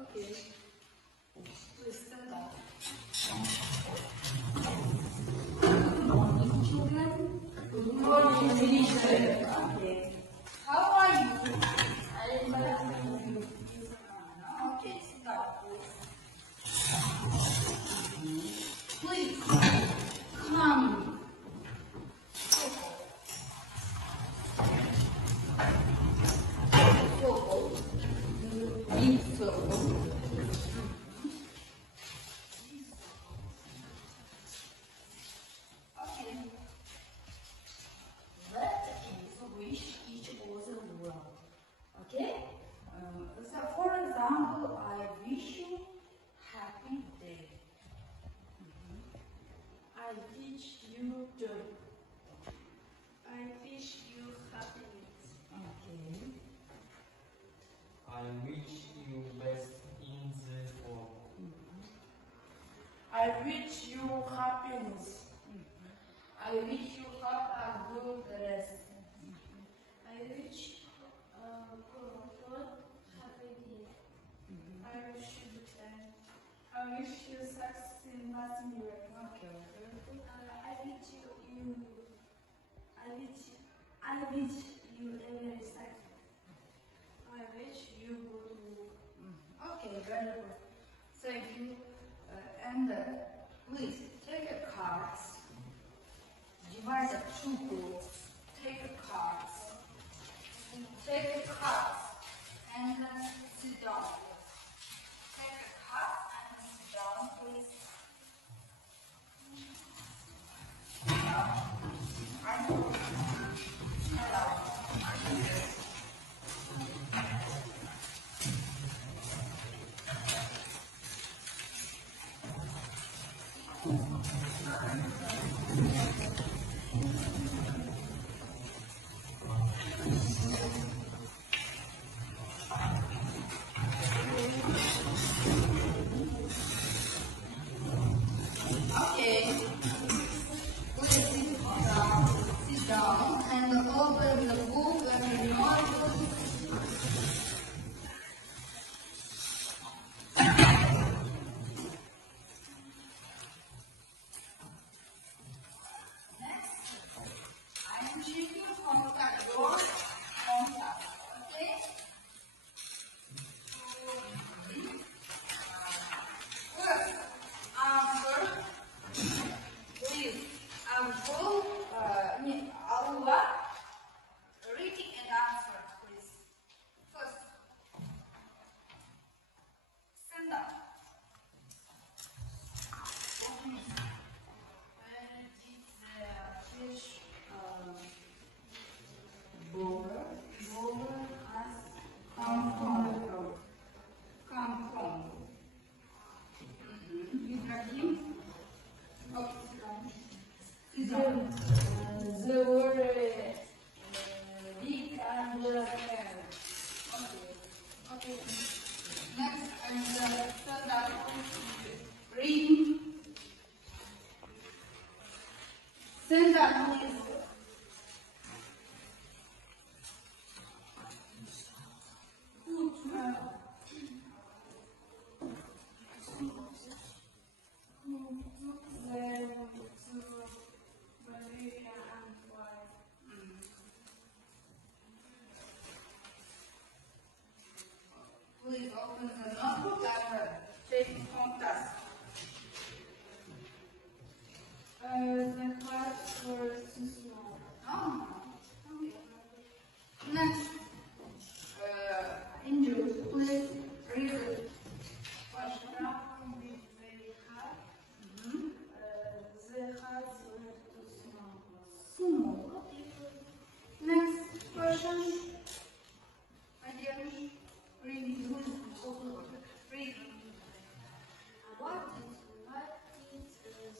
Okay. Please stand up. Morning, children. Good morning, teacher. Okay. How are you? I am fine. Okay, stop, please. Please, come. Circle. Big circle. Okay. Let us wish each other well. Okay? So for example, I wish you happy day. I wish you joy. I wish you happiness. Okay. I wish you best in the world. I wish you happiness. I wish you have a good rest. I wish good happy day. I wish you the best. I wish you success in nothing you okay. I wish you every success. I wish you good. Okay, very good. Thank you. And please take a cards. Divide the two groups. Take a cards. Take a cards and sit down. Take a card and sit down, please. Okay. Please sit down and open the book and notebook. Next, I am checking contact your contact. Okay? First, answer. Please, full Allah, reading and answer, please. First, stand up. And it's fish borer has come from. Ibrahim. The word big and okay. Next, and stand up. Reading. Stand up, please. Please open the notebook and take contact. The class was too small. Oh, okay. Next, injuries. Please read it. Was broken with very hard. The hearts were too small. Small. Next question. Again. Reading. What is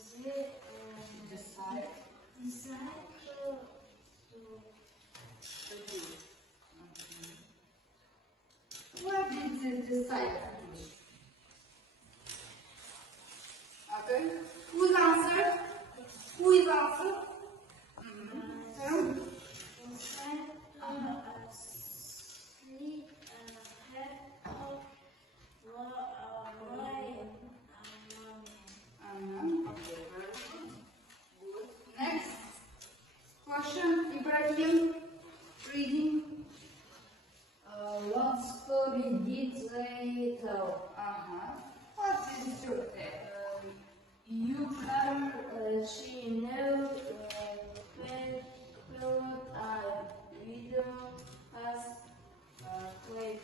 the decide to do? What did they decide to do? Okay. Who's answer? Who is answer? Sleep and head off. story did they tell? What is Türkçe? You can she know pilot video has played.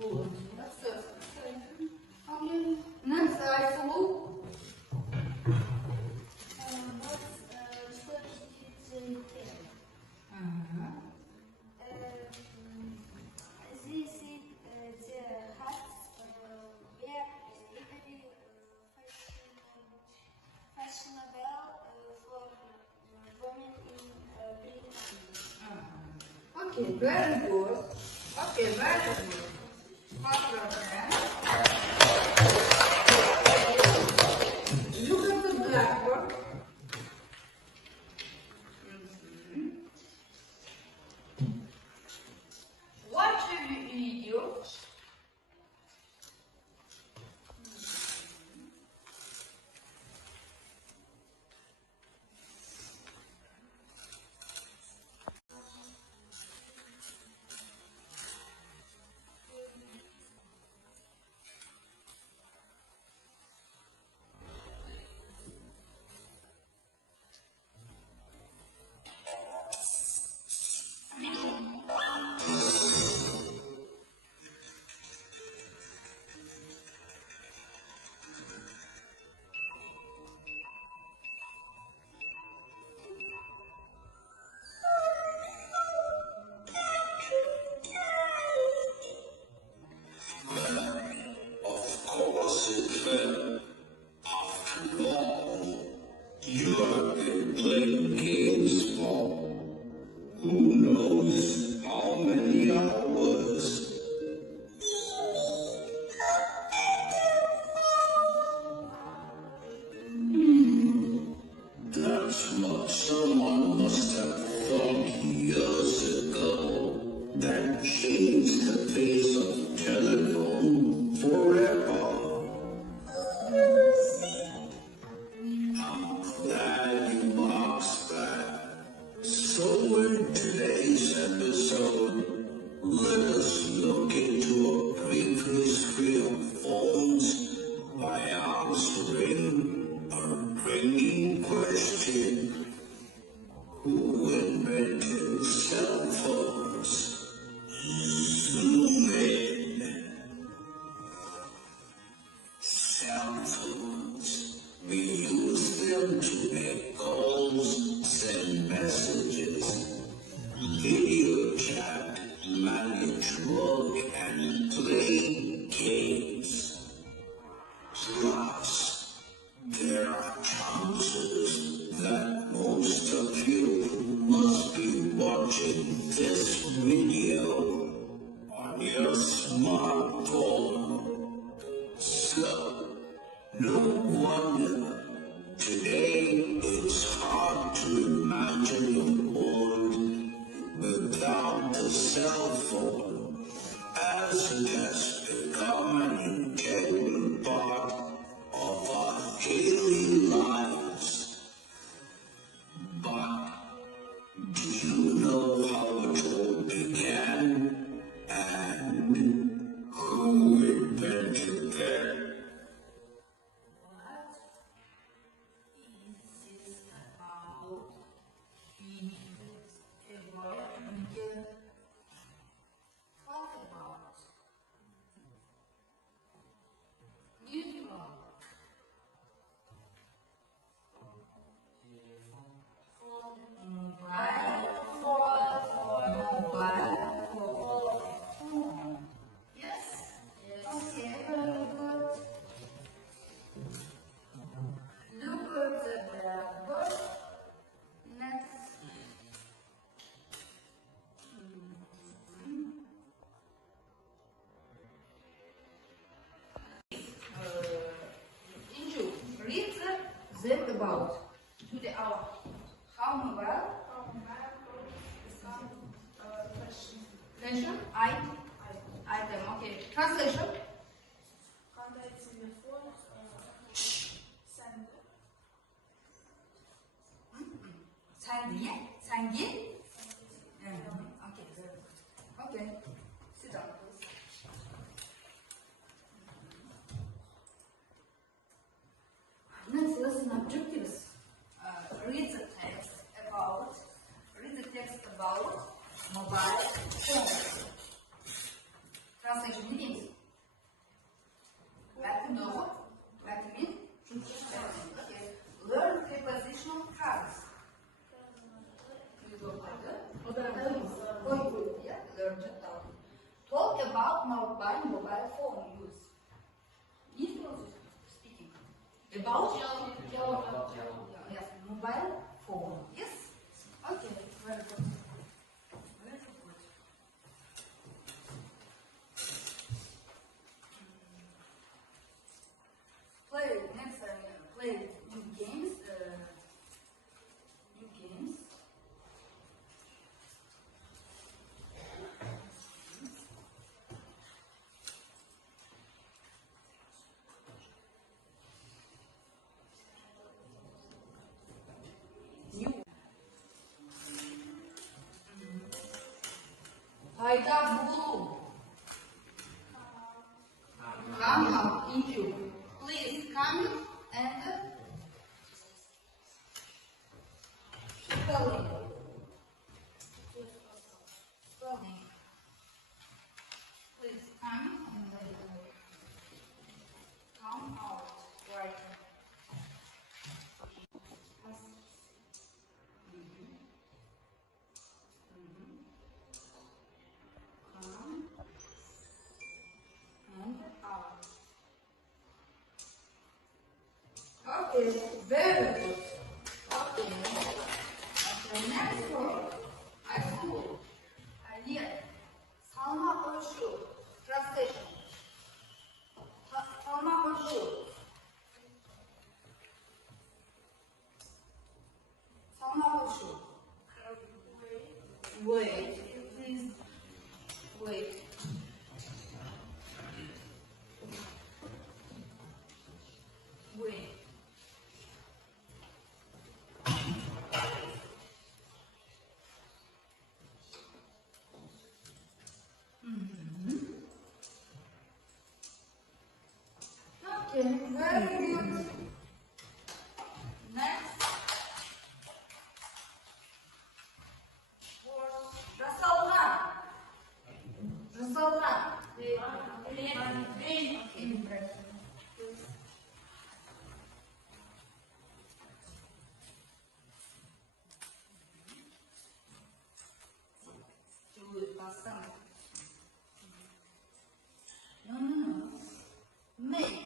Good. That's it. Okay. Next I follow. What story did they tell? This is the hats were very fashionable for women in Britain. Okay, very good. Okay, very good. Look at the blackboard. Watch the video. Someone must have thought years ago that changed the face of telephone forever. I'm glad you asked that. So in today's episode, let us look into a brief history of phones by answering a ringing question. Who invented cell phones? Zoom in. Cell phones. We use them to make calls, send messages, video chat, manage work, and play games. Plus, there are chances that most of you must be watching this video on your smartphone. So, no wonder today it's hard to imagine a world without the cell phone, as it has become an integral part of our daily lives. But do you know how it all began and who invented them? That about to the hour. How mobile? Question? Item. Okay. Translation? Sen diye? Sen gel? Okay. Okay. mobile phone. Translation means Latin doğru. Latin means okay. Learn prepositional phrases. Learn to talk about mobile phone use. Need speaking about yes, mobile phone. Yes. Okay. Very good. Very good. Play next. Play new games. New games. Пайда болу. Come out into. Please come and spelling. Spelling. Please come and come out. Right. Okay, very good. Okay. Okay, next word. I school. Idea. Salma Oshu. Translation. Salma Oshu. Salma Oshu. Wait. Please. Wait. Wait. Okay, very good. Next. Жасалған. Жасалған. No. Make.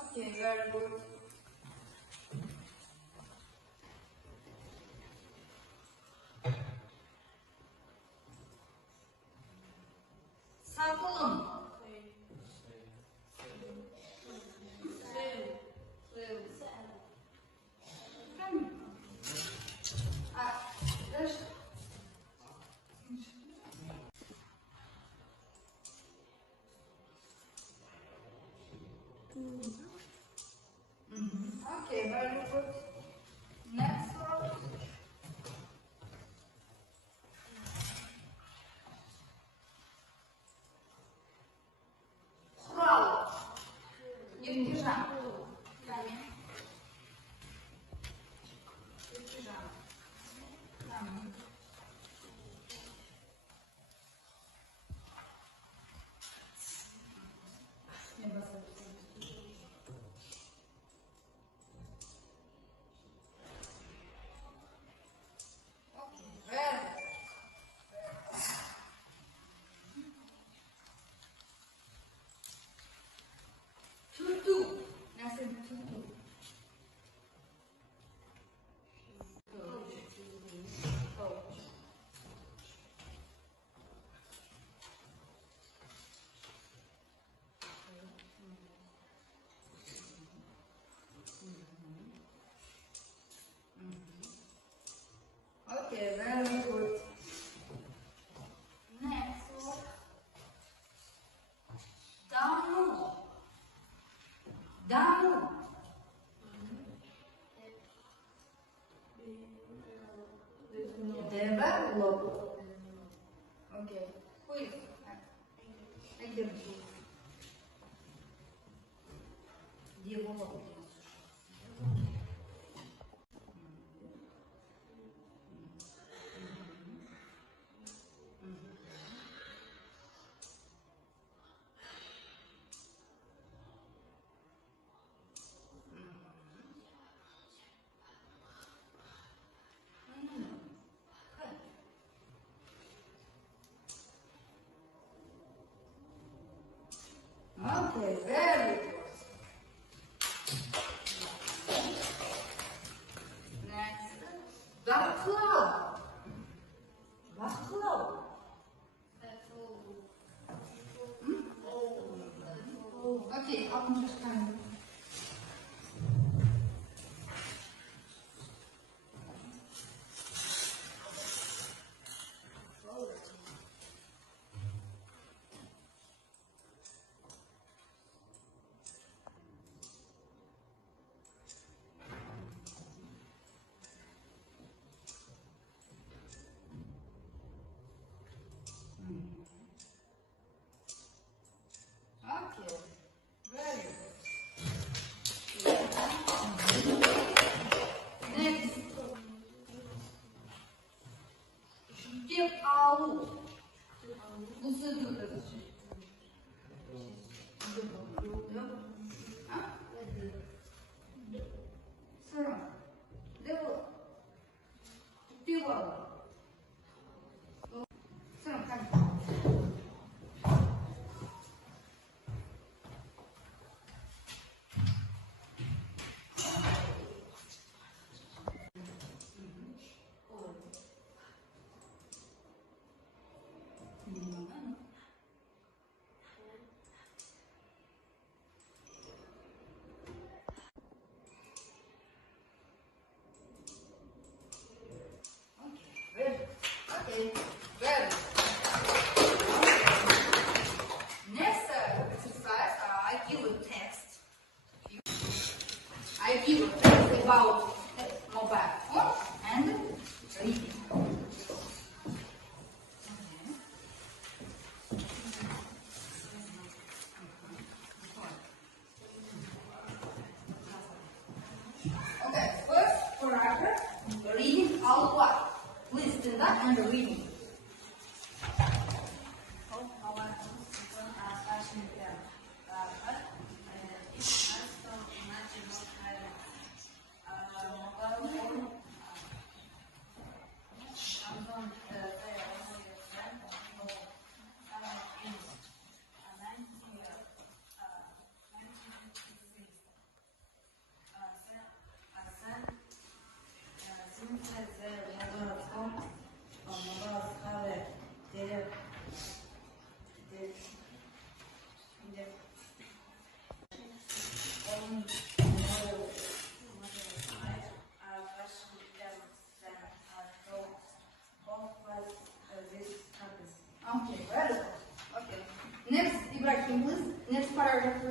Okay, very good. Sakın. Okay, very good. Next word. Құрал. Ертежан. Ертежан. Okay, very good. Next word. Download. Download. Develop. Okay. Quick. Develop. Okay, very good. Next, backlog. Backlog. Okay, I'll understand. Okay, very good. Next, give out. Okay, very good. Next exercise, I give a text. I give a text about mobile phone and reading. Okay, first paragraph, reading out loud. Please stand up and reading. Okay, very good. Okay. Next, Ibrahim, please. Next paragraph.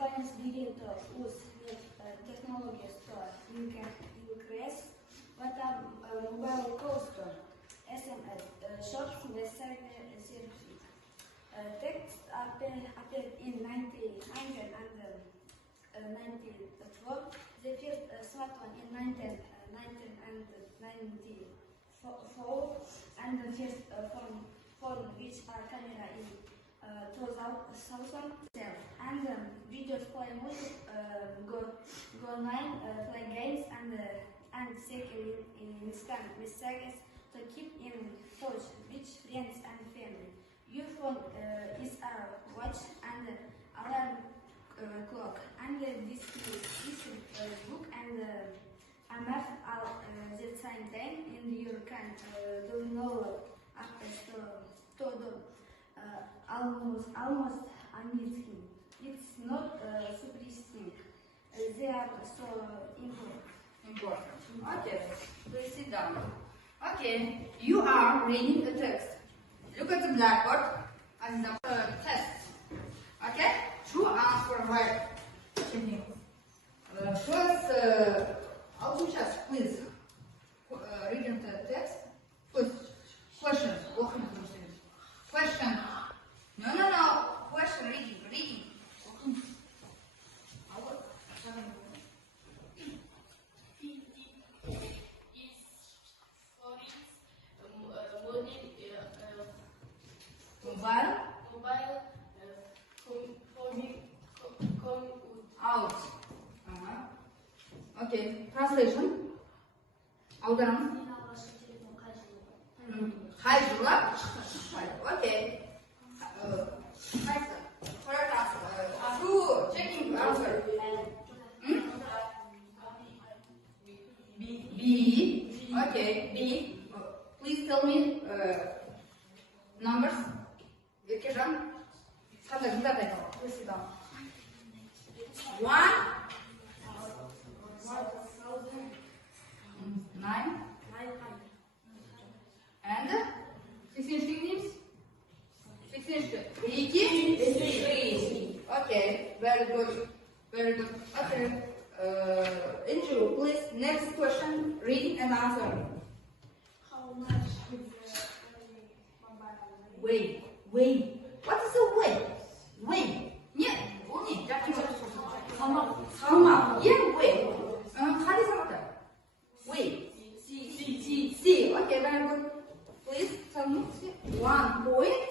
Companies begin to use technologies to increase what mobile cost, SMS, shops, website services. Text appeared in 1994, the first smartphone in 1994, and the first phone which are camera in 2000. And videos play music, go online, play games, and second instant messages to keep in touch with friends and family. Your phone is a watch and alarm clock, and this book and Amaf al the same time in your can do know after todo almost amazing. It's not surprising. They are so important. Okay, please sit down. Okay, you are reading the text. Look at the blackboard and the test. Okay, true answer right. First, please reading the text. First, question. Question. No. Question reading. Mobile out. Okay. Translation. Аударам. Қай жылы шыққан? Okay. Checking answer. B. Okay. B. Please tell me numbers. Еркежан. Қандай жылдарды айтамын? Please sit down. 1. 9. And 16 names? 16. 3. Okay, very good. Okay. Andrew, please, next question, reading and answer. How much is the Wait. What is the weight? Weight. Нет, не. Салмақ. Yeah, weight. Қандай салмақта? Weight. C. Okay, very good. Please tell me 1 point.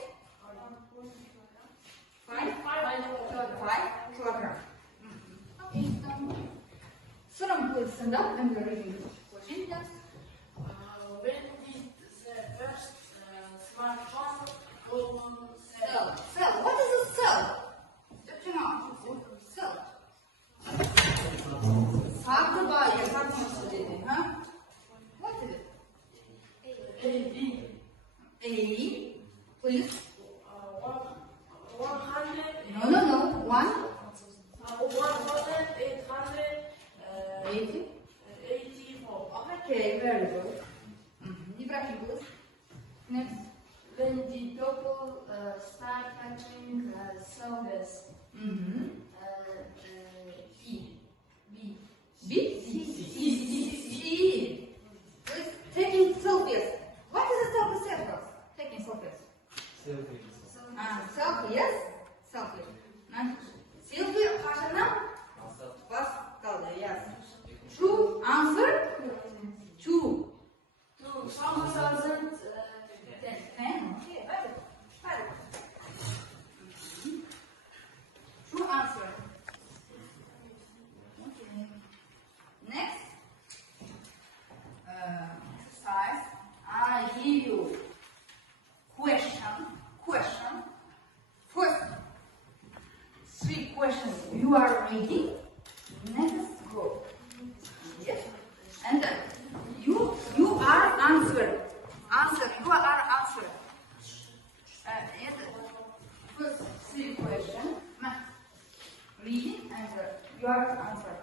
5 kilogram. Okay, Suram, please stand up and reading the question. when did the first smartphone Cell. What is a cell? Cell. Sardı bağlı, sardı dedi, ha? What is it? A. Please. 100. No. 1. 80. 84. Okay, very good. Ibrahim, please. Next. When did people start catching selfies? B. Please, taking selfies. What is a selfie? Taking selfies. Selfie, yes? Selfie. Selfie, қашаннан? Басталды, yes. True answer? True. 2010. Okay, very good. True answer. Okay. Next exercise. I give you question. First 3 questions you are reading. Next go. Yes. And then you are answer. You are answer. And first 3 questions. Reading and you are answer.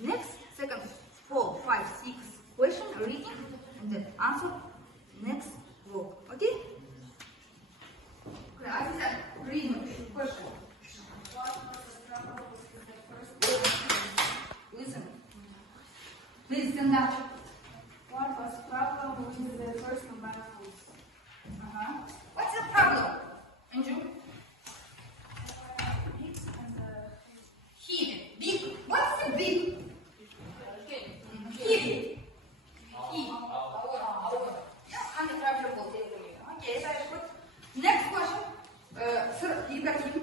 Next, second, 4, 5, 6 question reading and then answer. Next go. Okay? Okay, I said reading question. Listen. Please stand up. What was the problem with the first mobile phones? What's the problem, Andrew? Heat. Big. What's the big? Heat. Yeah, unfavorable. Okay, very good. Next question. Sir, Ibrahim.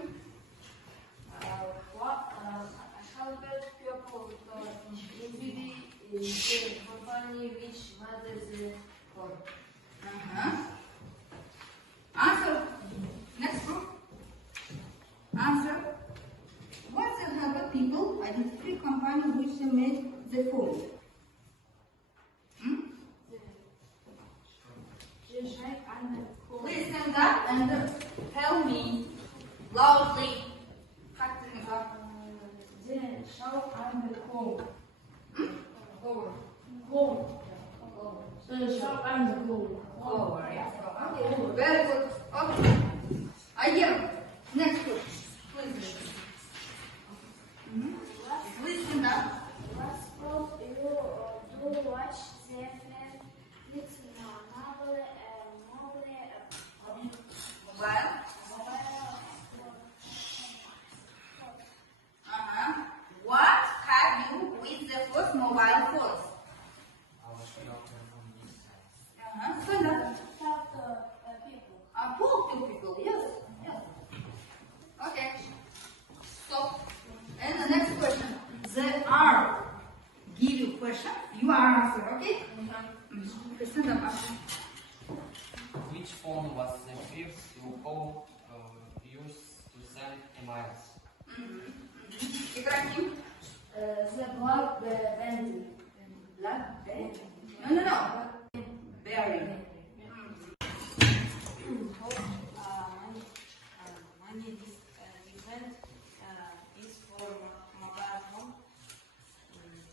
How bad people easily the company which matters for? Answer. Next group. Answer. What's the number of people? I didn't the phone? Please stand up and tell me loudly. The shop and the home. Over. Home. The shop and the home. Over, yes. Okay, very good. Okay. Again, next question. Please. Please stand up. What sport you do watch the Netflix mobile? Mobile. What have you with the first mobile phones? Stand up. Talk to people. Talk to people. Yes. Yes. Okay. Stop. And the next question. The R give you question. You are answer. Okay. Stand up. Which phone was the first you all used to send emails? Ibrahim. The BlackBerry. Blackberry. No. Berry. Money this event is for mobile phone.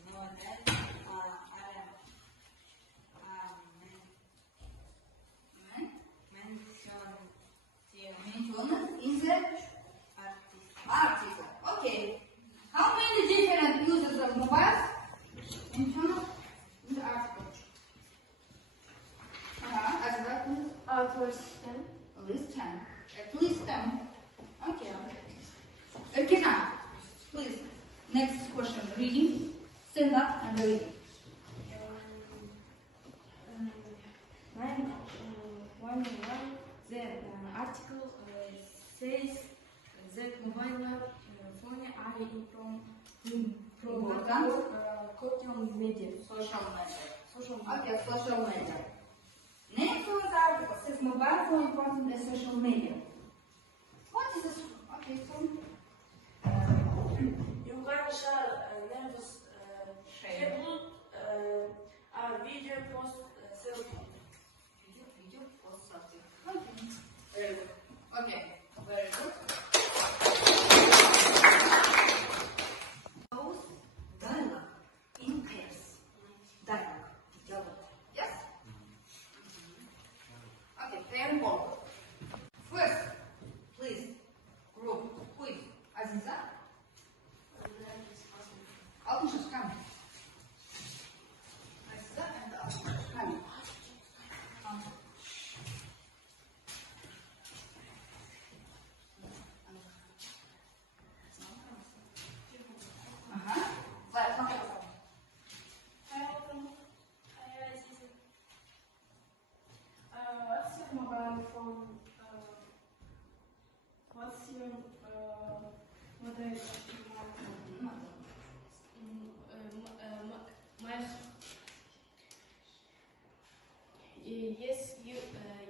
No, that Mention in the article. Okay. How many different uses of mobiles? Mention in the article. Exactly. At least 10. At least 10. At least 10. Okay. Okay, now, please. Next question. Reading. Stand up and read. The article says that mobile phone are Important. social media. Social media. Okay, social media. Next to the article says mobile phone important in social media. What is this? Okay, so You can share nervous cable, video post selfie. Video post something. Okay. Very good. Okay. Very good. Those dialogue in pairs. Dialogue. Yes? Okay, pair one. First, please, group, quiz. Aziza. Ағылшын, come. Aziza and Ағылшын, come. What's your mobile phone? What's your model?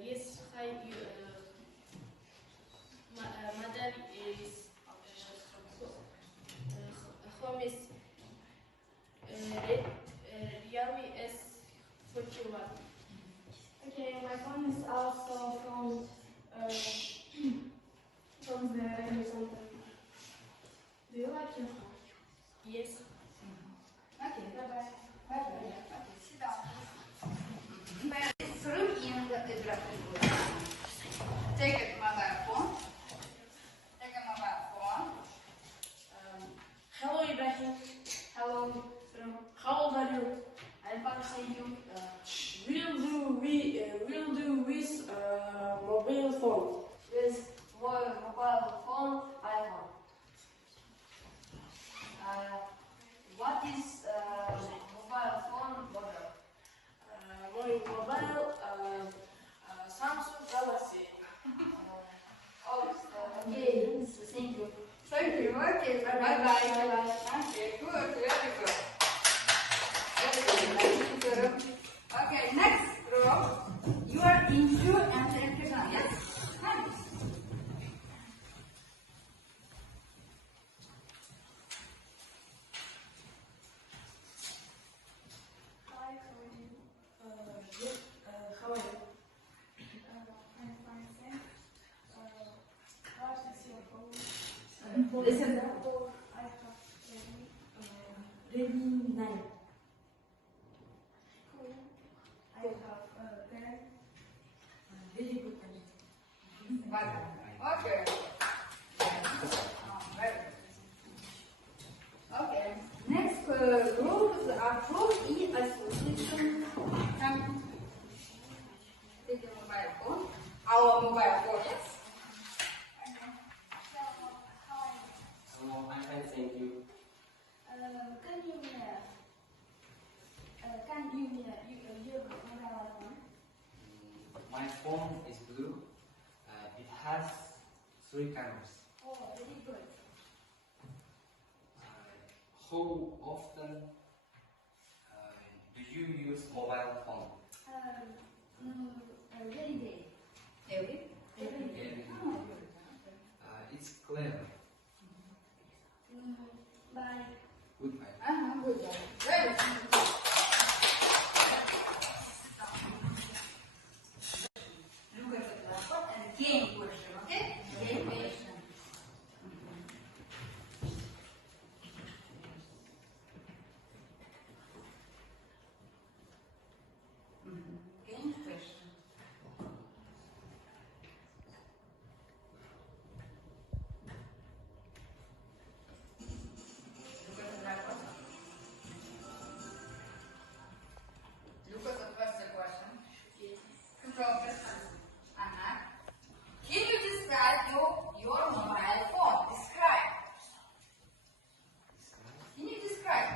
Yes, hi, model is home is Realme S41. Okay, my phone is also from the radio center. Do you like your phone? Yes. Okay. Bye-bye. Okay, sit down. Sınıp yanında Ibrahim. Take a mobile phone. Take a mobile phone. Hello, Ibrahim. Hello. How old are you? I'm fine, thank you. We'll do with mobile phone. With mobile phone, iPhone. What is mobile phone model? My mobile Samsung Galaxy. Okay, thank you. Thank you. Okay, bye bye. Okay, good, very good. Okay, next row. You are Inju and Tenkazan, yes? Nice. Listen. I have Redmi 9. I have 10. Very good. Okay. Very good. Okay. Next group approach и association. Take the mobile phone. Our mobile phone, yes? I'm fine, thank you. Can you your mobile phone? My phone is blue. It has 3 cameras. Oh, very good. How often do you use mobile phone? Very day. Every? Every day. Every day. Oh. It's clever. Bye. Goodbye. Good. Very good. Look at the blackboard and game question, okay? Game question. Game question. Look at the blackboard. Look at the first question. Control question. Can you describe your mobile phone? Describe. Can you describe?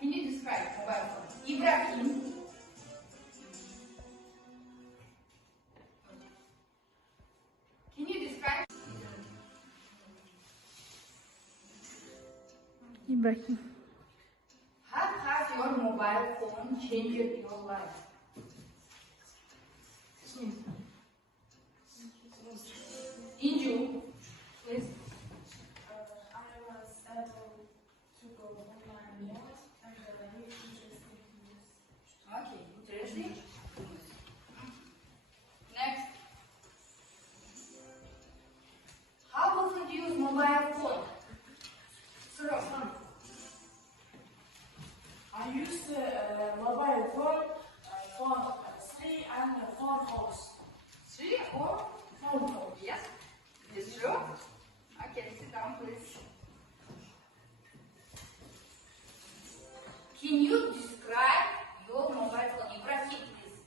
Can you describe mobile phone? Ibrahim. Can you describe? Ibrahim. How has your mobile phone changed your life? Inju, please. I was able to go online more and very interesting news. Okay, interesting. Next. How often do you use mobile phone? Sir, I use the mobile phone for 3 and 4 calls. 3 or 4 calls. yes? Is it true? Okay, sit down, please. Can you describe your mobile phone? Ibrahim, please.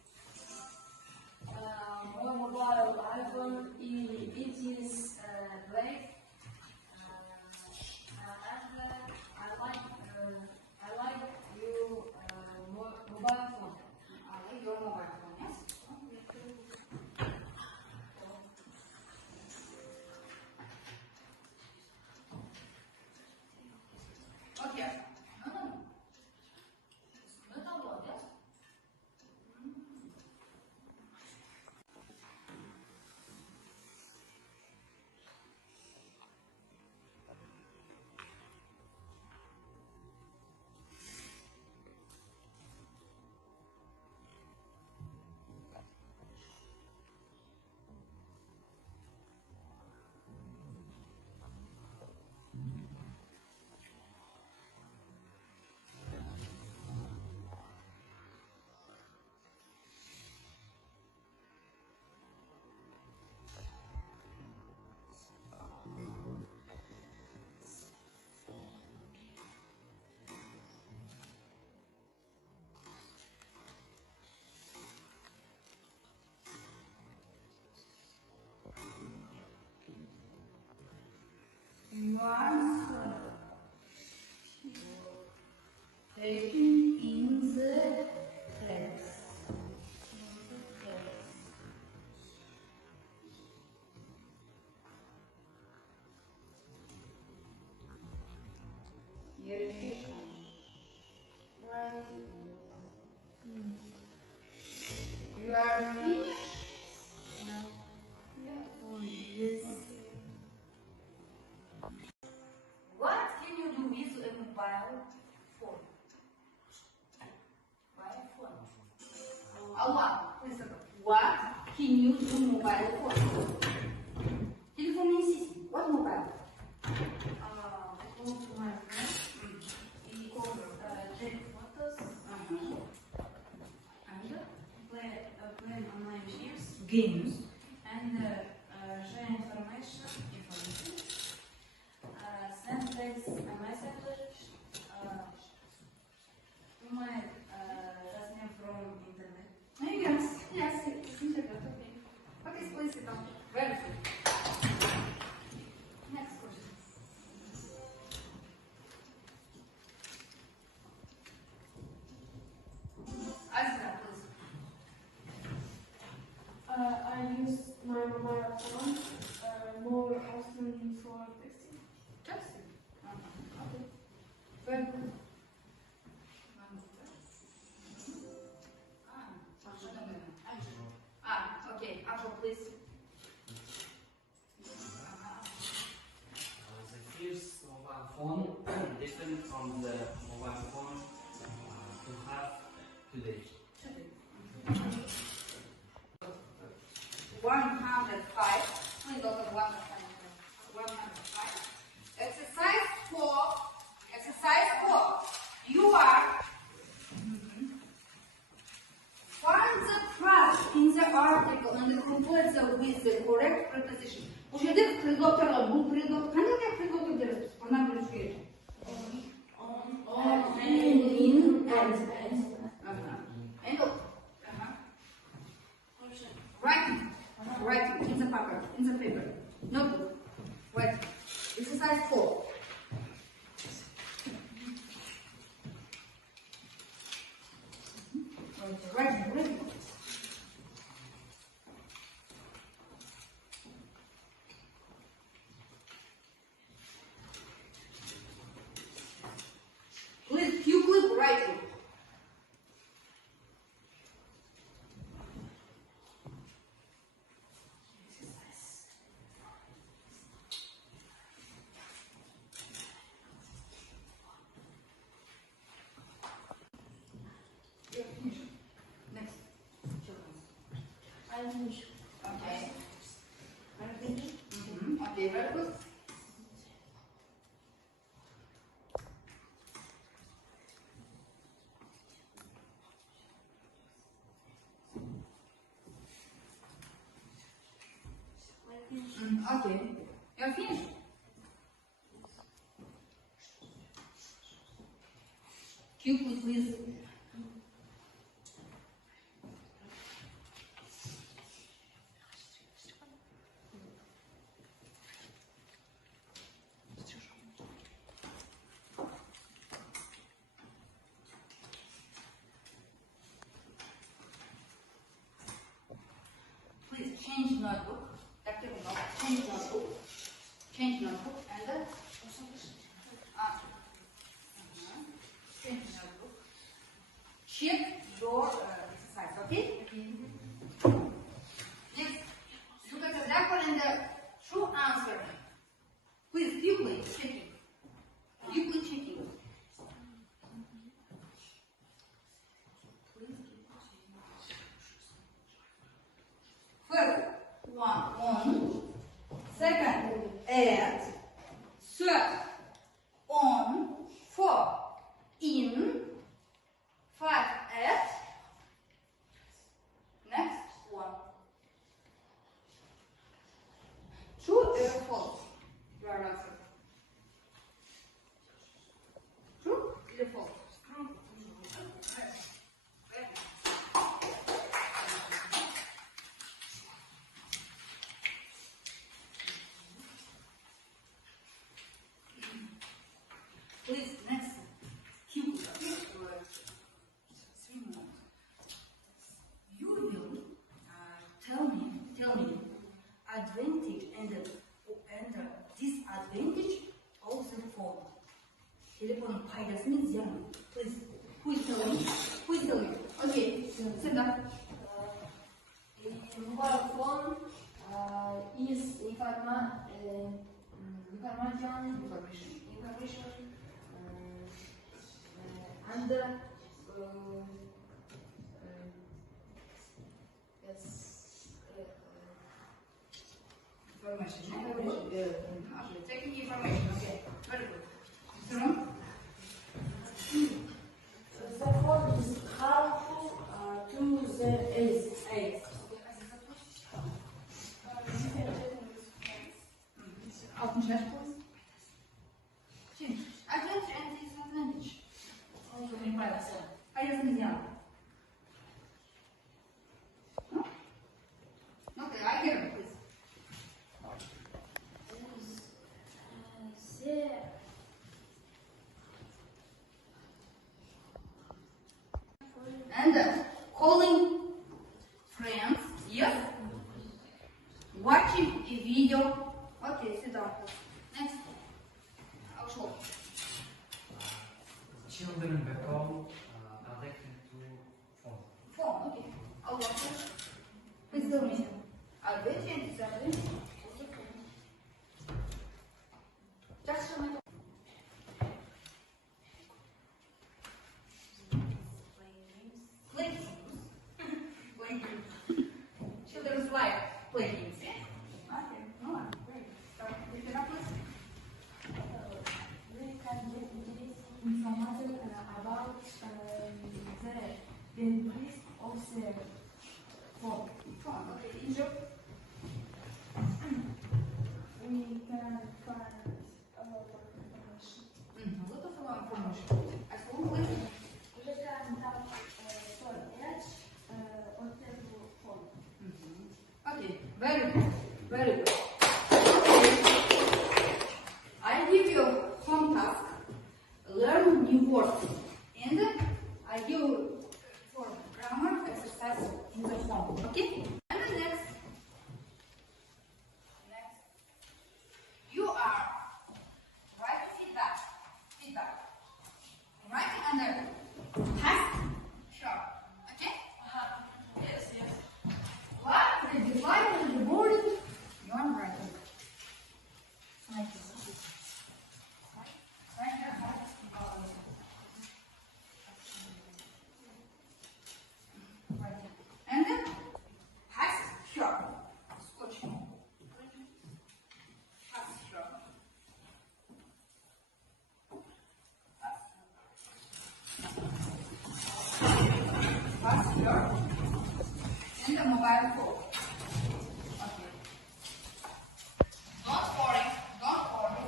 My mobile iPhone it is black and I like your mobile phone. I like your mobile phone, yes? Okay. No. Not a lot, yes? Answer. Taking in the class. You are finished? What can you do with a mobile phone? Mobile phone. Allah, listen. What can you do mobile phone? Телефонный систем. What mobile? I go to my friend. He called take photos. And Play online games. games. And share information. Send text a message. To my name from internet. Yes, it's internet. Okay. Okay, please sit down. Very good. Next question. Azra, please. I use my mobile phone more often for texting. Texting. Okay. Very good. Okay. Angel, please. The first mobile phone different from the mobile phone to have today. 105. Please go to 105. Exercise 4. Exercise 4. You are find the phrase in the article and complete them with the correct preposition. Bu жерде предлогтарға бұл предлог қандай предлог дербіз? Ona göre söyleyeceğim. In and writing in the paper, notebook. Writing. Exercise 4. Writing. Please, you click writing. Next. I finish. Okay. I finish. Okay, very good. Okay. You're finished. Cupid, please. Please change notebook. Change notebook and change notebook. Check your exercise, okay? Next, look at the example and the true answer. Please quickly checking. Quickly checking. First, one on. Second, at. Third, on. Four, in. Five, at. Next one. True or false? Your answer. True or false? True. Please, next. Q. information, and yes, Information. Okay, taking information. Okay, very good. From The phone is harmful to the eyes. Advantage and disadvantage. Also неправильно. А я заменяла. Okay, I hear it, please. And calling friends, yes. Watching a video. Okay, sit down. Next. Ағылшын. Children become addicted to phone. Phone, okay. Ағылшын. Please tell me. Advantage and disadvantage. Жақсы ма? Play games. Play games. Children's like play games, yeah? Okay, no, great. So, lift it up, please. We can get information about the benefits of the phone. Phone, okay. Enjoy. We can find a lot of information. A lot of information. At home, please. We can have storage on the phone. Okay, very good. Very good. Okay. I give you home task. Learn new words. And I give you for grammar exercise in the home. Okay? And the next. You are write feedback. Feedback. Write under task. Sure. Okay? Yes, yes. What the divide and the board? You are writing. Like this. Right here. Right here. And then has sure. Scotch. Has sure. Has sure. And the mobile phone. Okay. Don't worry. Don't worry.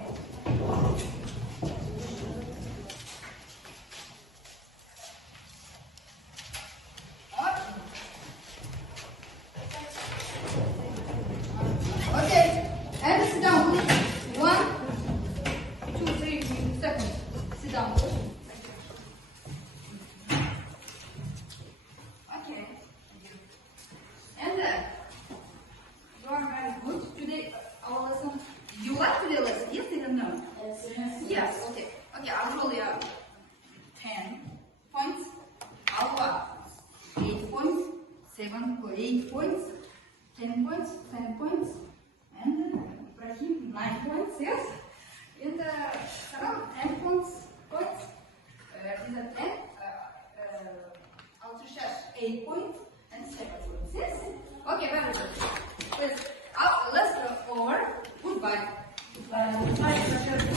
Okay. And sit down, please. 1, 2, 3 seconds. Sit down. Okay. And you are very good today. Our lesson. You like today lesson? Yes or no? Yes. Okay. Okay. I'll show you 10 points. Alwa 8 points. 7 or 8 points. 10 points. 10 points. And Ibrahim 9 points. Yes. And Saram 10 points. These are 10. Altrishas 8 points and 7 points. Yes. Okay. Very good. Let's go over. Goodbye. Goodbye.